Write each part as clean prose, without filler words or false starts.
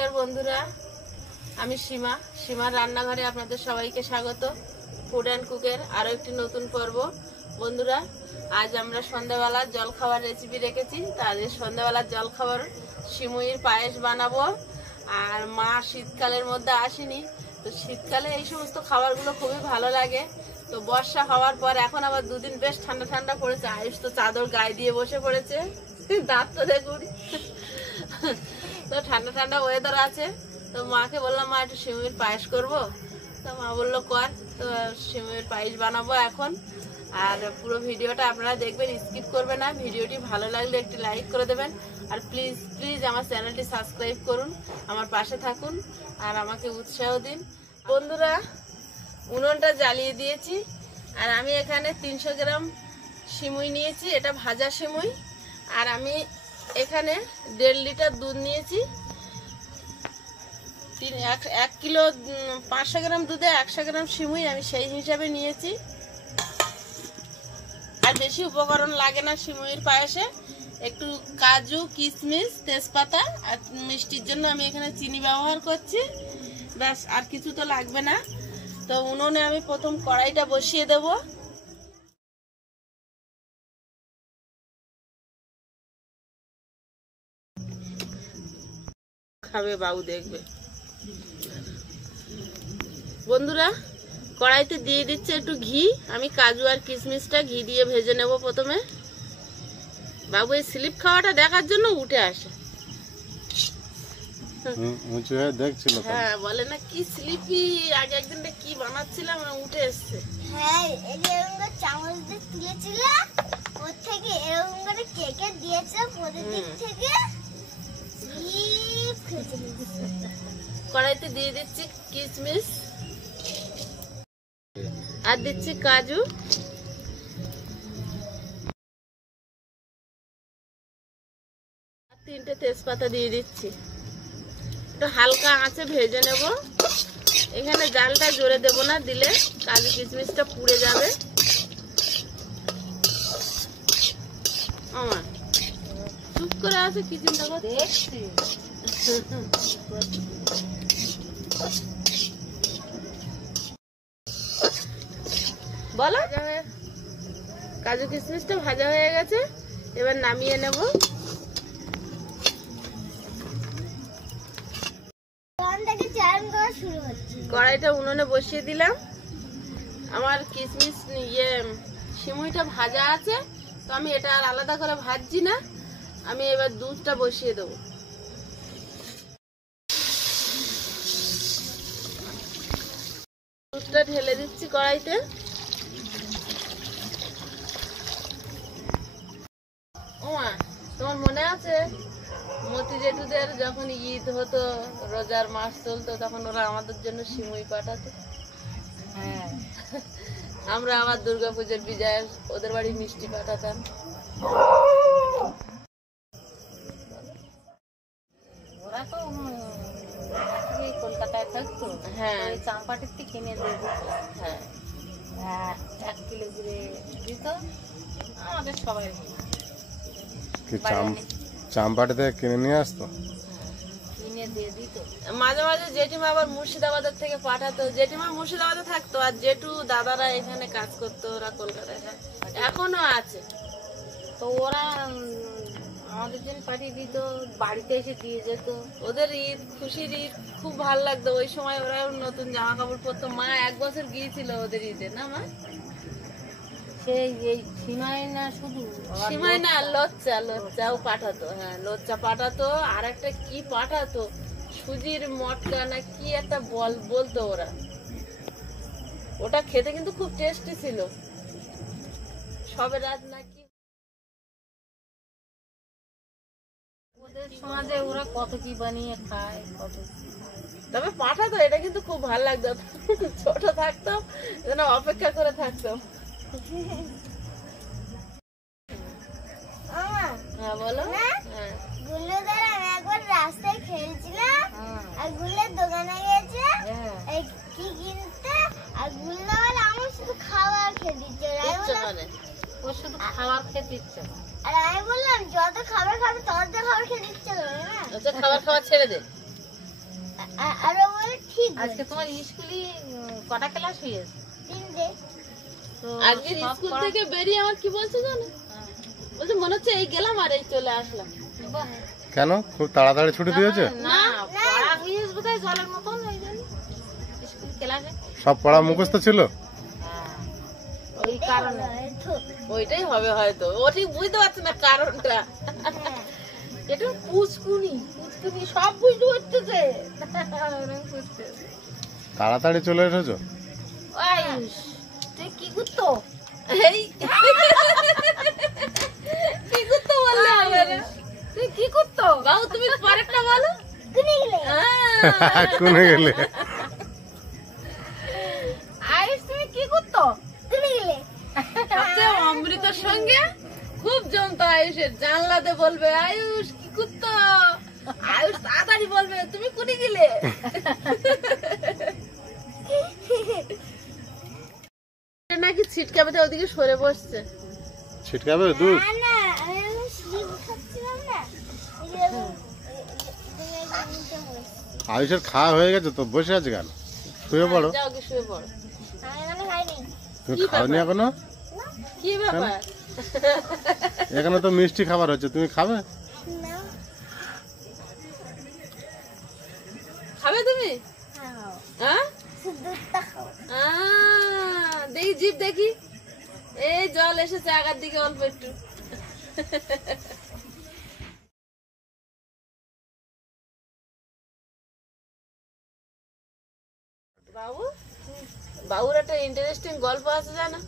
নমস্কার বন্ধুরা, আমি সীমা। সীমার রান্নাঘরে আপনাদের সবাইকে স্বাগত। ফুড অ্যান্ড কুকের আরও একটি নতুন পর্ব। বন্ধুরা, আজ আমরা সন্ধ্যাবেলার জলখাবার রেসিপি রেখেছি। তাদের সন্ধ্যাবেলার জলখাবার সিমুইর পায়েস বানাবো। আর মা শীতকালের মধ্যে আসেনি, তো শীতকালে এই সমস্ত খাবারগুলো খুবই ভালো লাগে। তো বর্ষা হওয়ার পর এখন আবার দুদিন বেশ ঠান্ডা ঠান্ডা পড়েছে। আয়ুষ তো চাদর গায়ে দিয়ে বসে পড়েছে, দাঁত তো দেখুন। তো ঠান্ডা ঠান্ডা ওয়েদার আছে, তো মাকে বললাম মা একটু সিমুইর পায়েস করবো। তো মা বললো কর। তো সিমুইর পায়েস বানাবো এখন। আর পুরো ভিডিওটা আপনারা দেখবেন, স্কিপ করবেন না। ভিডিওটি ভালো লাগলে একটি লাইক করে দেবেন। আর প্লিজ প্লিজ আমার চ্যানেলটি সাবস্ক্রাইব করুন, আমার পাশে থাকুন আর আমাকে উৎসাহ দিন। বন্ধুরা, উনুনটা জ্বালিয়ে দিয়েছি। আর আমি এখানে 300 গ্রাম সিমুই নিয়েছি, এটা ভাজা সিমুই। আর আমি এখানে 1.5 লিটার দুধ নিয়েছি। 1 কিলো 500 গ্রাম দুধে 100 গ্রাম সিমুই আমি সেই হিসাবে নিয়েছি। আর বেশি উপকরণ লাগে না সিমুইয়ের পায়েসে। একটু কাজু, কিশমিশ, তেজপাতা আর মিষ্টির জন্য আমি এখানে চিনি ব্যবহার করছি, ব্যাস। আর কিছু তো লাগবে না। তো উনুনে আমি প্রথম কড়াইটা বসিয়ে দেব। খাবে বাবু দেখবে। বন্ধুরা, কড়াইতে দিয়ে দিচ্ছে একটু ঘি। আমি কাজু আর কিশমিশটা ঘি দিয়ে ভেজে নেব প্রথমে। বাবু এই স্লিপ খাওয়াটা দেখার জন্য উঠে আসে। দেখছিল, হ্যাঁ বলে না কি স্লিপি। আগে একদিনটা কি বানাচ্ছিলাম, উঠে এসছে। হ্যাঁ, এই যে এরকম চামচ দিয়ে তুলেছিল, ওর থেকে এরকম করে কেকে দিয়েছে ওদের দিক থেকে। কড়াইতে দিয়ে দিচ্ছি কিশমিশ আর দিচ্ছি কাজু। 3টে তেজপাতা দিয়ে দিচ্ছি। একটু হালকা আঁচে ভেজে নেব। এখানে জালটা জোরে দেব না, দিলে কাজু কিশমিশটা পুড়ে যাবে। আমার চুপ করে আছে, কি চিন্তা করছি। বলো, কাজু কিশমিশটা ভাজা হয়ে গেছে, এবার নামিয়ে নেব। কড়াইটা উনুনে বসিয়ে দিলাম। আমার কিশমিশ সিমুইটা ভাজা আছে, তো আমি এটা আর আলাদা করে ভাজছি না। আমি এবার দুধটা বসিয়ে দেবো। দুধটা ঢেলে দিচ্ছি কড়াইতে। ওমা, তোমার মনে আছে মতি জেঠুদের যখন ঈদ হতো, রোজার মাস চলতো, তখন ওরা আমাদের জন্য সিমুই পাঠাতো। হ্যাঁ, আমরা আবার দুর্গাপুজোর বিজয় ওদের বাড়ি মিষ্টি পাঠাতাম। ওরা তো কলকাতায় থাকতো। হ্যাঁ, চাম্পাটিতে কিনে দিয়ে দিত। হ্যাঁ, 1 কিলো করে দিত আমাদের সবাই। চাম্পাটিতে কিনে নিয়ে আসতো, কিনে দিয়ে দিত। মাঝে মাঝে জেঠিমা আবার মুর্শিদাবাদের থেকে পাঠাতো। জেঠিমা মুর্শিদাবাদে থাকতো, আর জেঠু দাদারা এখানে কাজ করতো, ওরা কলকাতায়। এখনো আছে। তো ওরা আমাদের জন্য পাঠিয়ে দিত, বাড়িতে এসে দিয়ে যেত। ওদের ঈদ, খুশির ঈদ খুব ভালো লাগতো। ওই সময় ওরা নতুন জামা কাপড় পরতো। মা 1 বছর গিয়েছিল ওদের ঈদে, না মা? সেই সিমাই না, শুধু সিমাই না, লচ্চাও পাঠাতো। হ্যাঁ, লচ্চা পাঠাতো। আর একটা কি পাঠাতো, সুজির মটকা না কি একটা বলতো ওরা। ওটা খেতে কিন্তু খুব টেস্টি ছিল। সবে রাত নাকি ওদের সমাজে ওরা কত কি বানিয়ে খায়, কত। তবে পাঠাতো, এটা কিন্তু খুব ভালো লাগতো। ছোট থাকতো, অপেক্ষা করে থাকতো। হ্যাঁ বলো। গুল্লুদার আমি একবার রাস্তায় খেলছিলাম, আর গুল্লের দোকানে গেছে কি কিনতে, আর গুল্লা বলে আমার শুধু খাবার খেতে দিচ্ছে। ও শুধু খাবার খেতে ইচ্ছে। আর আমি বললাম যত খাবার খাবে তত খাবার খেতে ইচ্ছে করে না। আচ্ছা, খাবার খাওয়া ছেড়ে দে। আরো বলে ঠিক আজকে তোমার স্কুলে কটা ক্লাস হয়েছে? 3টে। তো আজকে স্কুল থেকে বেরিয়ে আমার কি বলছে জানো, বলছে মনে হচ্ছে এই গেলাম আর এই চলে আসলাম। কেন খুব তাড়াতাড়ি ছুটি দিয়েছে? না পড়া হয়েছে বোধহয় জলের মতন ওই জন্য স্কুল ক্লাসে। সব পড়া মুখস্থ ছিল? ওই কারণে ওইটাই হবে হয়তো, ও ঠিক বুঝতে পারছে না কারণটা। এটা পুচকুনি সব বুঝতে পারতেছে। তাড়াতাড়ি চলে এসেছো? আয়ুষ তুই কি করতো? এই কি করতে বললে আমারে? তুই কি করতো? বাবু তুমি পরেরটা বলো। কোনে গেলে? কোনে গেলে? আয়ুষ তুমি কি করতো? কোনে গেলে? সবচেয়ে অমৃতর সঙ্গে খুব জমতো আয়ুষের। জানলাতে বলবে আয়ুষ কি করতো, আয়ুষ তাড়াতাড়ি বলবে তুমি কোনে গেলে। নাকি ছিটকাবে, ওদিকে সরে বসছে। ছিটকাবে দুধ? না না, আমি এখন স্লিপ খাচ্ছিলাম না। আয়ুষের খাওয়া হয়ে গেছে তো, বসে আছে কেন? শুয়ে পড়ো। যাও কি শুয়ে পড়ো। আমি এখনো খাইনি। তুমি খাওনি এখনো? কি ব্যাপার? এখানে তো মিষ্টি খাবার হচ্ছে, তুমি খাবে? না, খাবে তুমি? খাও। হ্যাঁ শুধু দুধটা খাও। দেখি জিভ দেখি, এই জল এসেছে আগার দিকে অল্প একটু। বাবু, বাবুর একটা ইন্টারেস্টিং গল্প আছে জানো?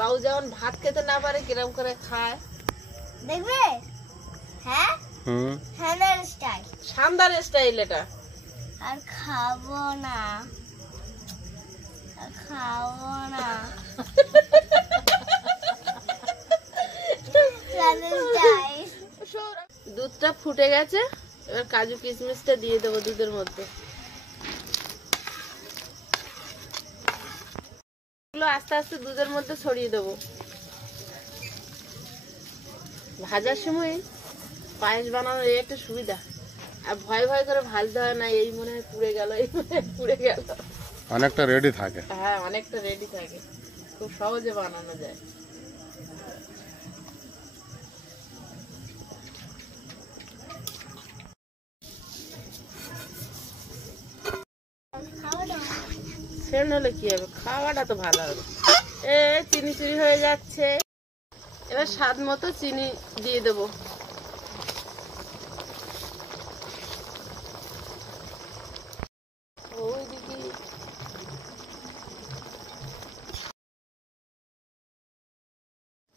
বাবু যখন ভাত খেতে না পারে কিরম করে খায়। দেখবে? হ্যাঁ, হুম। হ্যান্ডার স্টাইল। শানদার স্টাইল এটা। আর খাবো না, আর খাবো না। হ্যান্ডার স্টাইল। দুধটা ফুটে গেছে, এবার কাজু কিশমিশটা দিয়ে দেবো দুধের মধ্যে। এগুলো আস্তে আস্তে দুধের মধ্যে ছড়িয়ে দেবো। ভাজার সময় পায়েস বানানোর এই একটা সুবিধা, আর ভয় ভয় করে ভাজতে হয় না। এই মনে হয় পুড়ে গেল, এই মনে হয় পুড়ে গেল। অনেকটা রেডি থাকে। হ্যাঁ, অনেকটা রেডি থাকে, খুব সহজে বানানো যায়। খাবো না। সেন হলে কি হবে, খাওয়াটা তো ভালো হবে। এ চিনি চুরি হয়ে যাচ্ছে। এবার স্বাদ মতো চিনি দিয়ে দেবো। ওইদিকে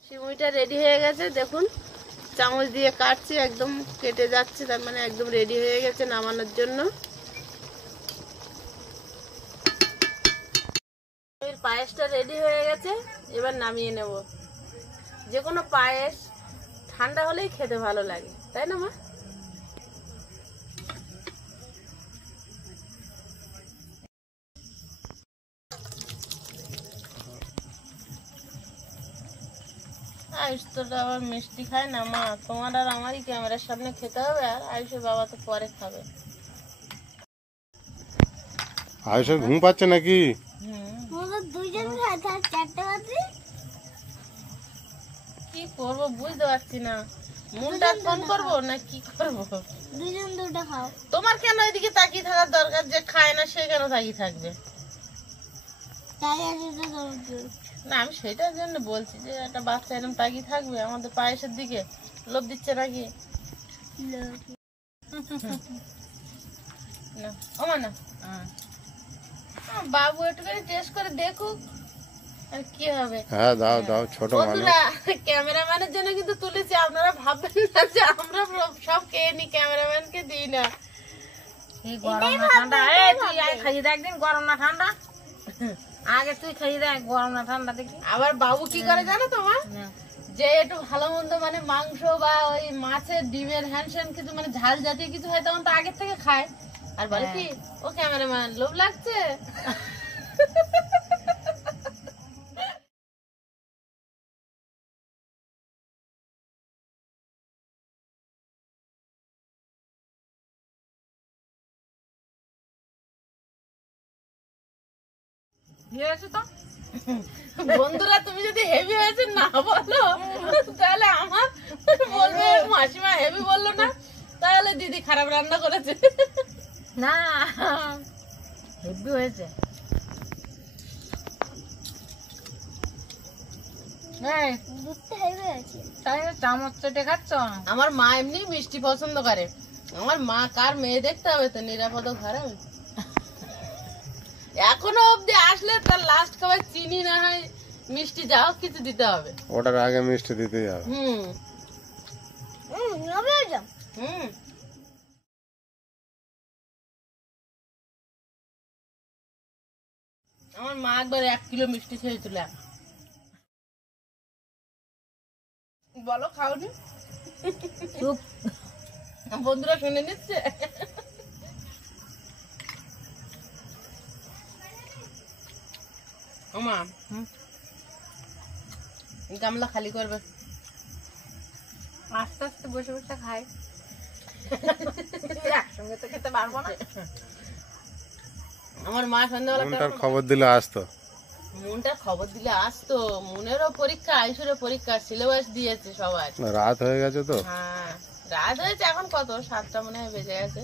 সিমুইটা রেডি হয়ে গেছে, দেখুন চামচ দিয়ে কাটছি, একদম কেটে যাচ্ছে, তার মানে একদম রেডি হয়ে গেছে নামানোর জন্য। পায়েসটা রেডি হয়ে গেছে, এবার নামিয়ে নেব। যে কোনো পায়েস ঠান্ডা হলেই খেতে ভালো লাগে, তাই না মা? আয়ুষ তো আবার মিষ্টি খায় না মা, তোমার আর আমারই ক্যামেরার সামনে খেতে হবে, আর আয়ুষের বাবা তো পরে খাবে। আয়ুষের ঘুম পাচ্ছে নাকি? মোদের দুইজন খাইতে আর 4টে বাজে। কি করবো বুঝতে পারছি না, মনটা ফোন করবো না কি করবো। দুইজন দুটো খাও। তোমার কেন এদিকে তাকিয়ে থাকার দরকার? যে খায় না সে কেন তাকিয়ে থাকবে? তাই আর দুটো খাও। না, আমি সেটার জন্য বলছি যে একটা বাচ্চা এরকম তাকিয়ে থাকবে আমাদের পায়েসের দিকে, লোভ দিচ্ছে নাকি? না ওমা না, বাবু একটুখানি টেস্ট করে দেখুক, আর কি হবে। হ্যাঁ দাও দাও, ছোট মানুষ। বন্ধুরা, ক্যামেরাম্যানের জন্য কিন্তু তুলেছি, আপনারা ভাববেন না যে আমরা সব খেয়ে নি, ক্যামেরাম্যানকে দিই না। এই গরম না ঠান্ডা? এই তুই আয় খাইয়ে দেখ একদিন, গরম না ঠান্ডা? আগে তুই খাইয়ে দেখ গরম না ঠান্ডা দেখি। আবার বাবু কি করে জানো তোমার, যে একটু ভালো মন্দ মানে মাংস বা ওই মাছের ডিমের হ্যান্ডস্যান কিছু মানে ঝাল জাতীয় কিছু হয়, তখন তো আগের থেকে খায়, আর বলে কি ও ক্যামেরাম্যান লোভ লাগছে। হেভি হয়েছে তো। বন্ধুরা তুমি যদি হেভি হয়েছে না বলো তাহলে আমার বলবে মাসিমা হেভি বললো না, তাহলে দিদি খারাপ রান্না করেছে। না হেভি হয়েছে। এই দুধটা হেভি আছে। তাই চামচ চেটে খাচ্ছ? আমার মা এমনি মিষ্টি পছন্দ করে। আমার মা কার মেয়ে দেখতে হবে তো, নিরাপদ ঘরে এখনো অব্দি আসলে তার লাস্ট খাবার চিনি না হয় মিষ্টি যাও কিছু দিতে হবে। ওটার আগে মিষ্টি দিতেই হবে। আমার মা একবার 1 কিলো মিষ্টি খেয়েছিল। বলো খাওনি? চুপ। বন্ধুরা শুনে নিচ্ছে। মা গামলা খালি করবে। আস্তে আস্তে বসে বসে খাই, একসঙ্গে তো খেতে পারবো না। আমার মা সন্ধ্যাবেলা মনটার খবর দিলে আসতো। মনটার খবর দিলে আসতো। মনেরও পরীক্ষা, আয়ুষেরও পরীক্ষা, সিলেবাস দিয়েছে সবার। রাত হয়ে গেছে তো। হ্যাঁ রাত হয়েছে, এখন কত 7টা মনে হয় বেজে গেছে।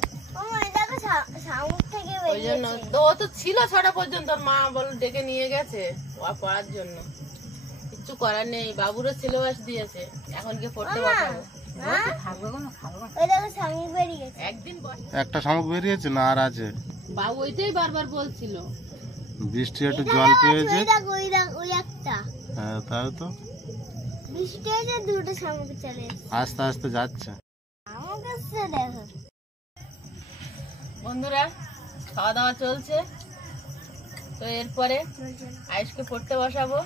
ওই জন্য তো ও তো ছিল 6টা পর্যন্ত। মা বল ডেকে নিয়ে গেছে ও পড়ার জন্য। কিচ্ছু করার নেই, বাবুরও সিলেবাস দিয়েছে, এখন গিয়ে পড়তে বসাবো। একদিন একটা শামুক বেরিয়েছে না আর আছে? বাবু ওইটাই বারবার বলছিল। বৃষ্টি একটু জল পেয়েছে। হ্যাঁ তাই তো, বৃষ্টি হয়েছে, দুটো শামুক চলে এসেছে। আস্তে আস্তে যাচ্ছে। শামুক এসছে দেখো। বন্ধুরা খাওয়া দাওয়া চলছে, তো এরপরে আয়ুষকে পড়তে বসাবো।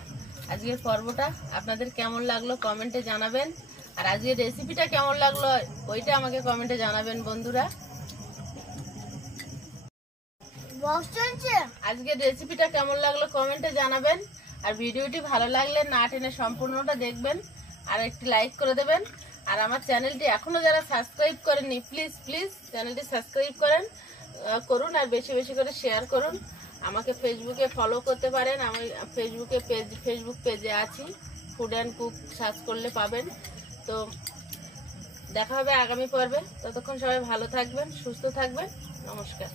আজকের পর্বটা আপনাদের কেমন লাগলো কমেন্টে জানাবেন, আর আজকের রেসিপিটা কেমন লাগলো ওইটা আমাকে কমেন্টে জানাবেন বন্ধুরা। আজকের রেসিপিটা কেমন লাগলো কমেন্টে জানাবেন, আর ভিডিওটি ভালো লাগলে না টেনে সম্পূর্ণটা দেখবেন, আর একটি লাইক করে দেবেন। আর আমার চ্যানেলটি এখনো যারা সাবস্ক্রাইব করেননি প্লিজ প্লিজ চ্যানেলটি সাবস্ক্রাইব করুন, আর বেশি বেশি করে শেয়ার করুন। আমাকে ফেসবুকে ফলো করতে পারেন, আমি ফেসবুক পেজে আছি, ফুড অ্যান্ড কুক সার্চ করলে পাবেন। তো দেখা হবে আগামী পর্বে, ততক্ষণ সবাই ভালো থাকবেন, সুস্থ থাকবেন, নমস্কার।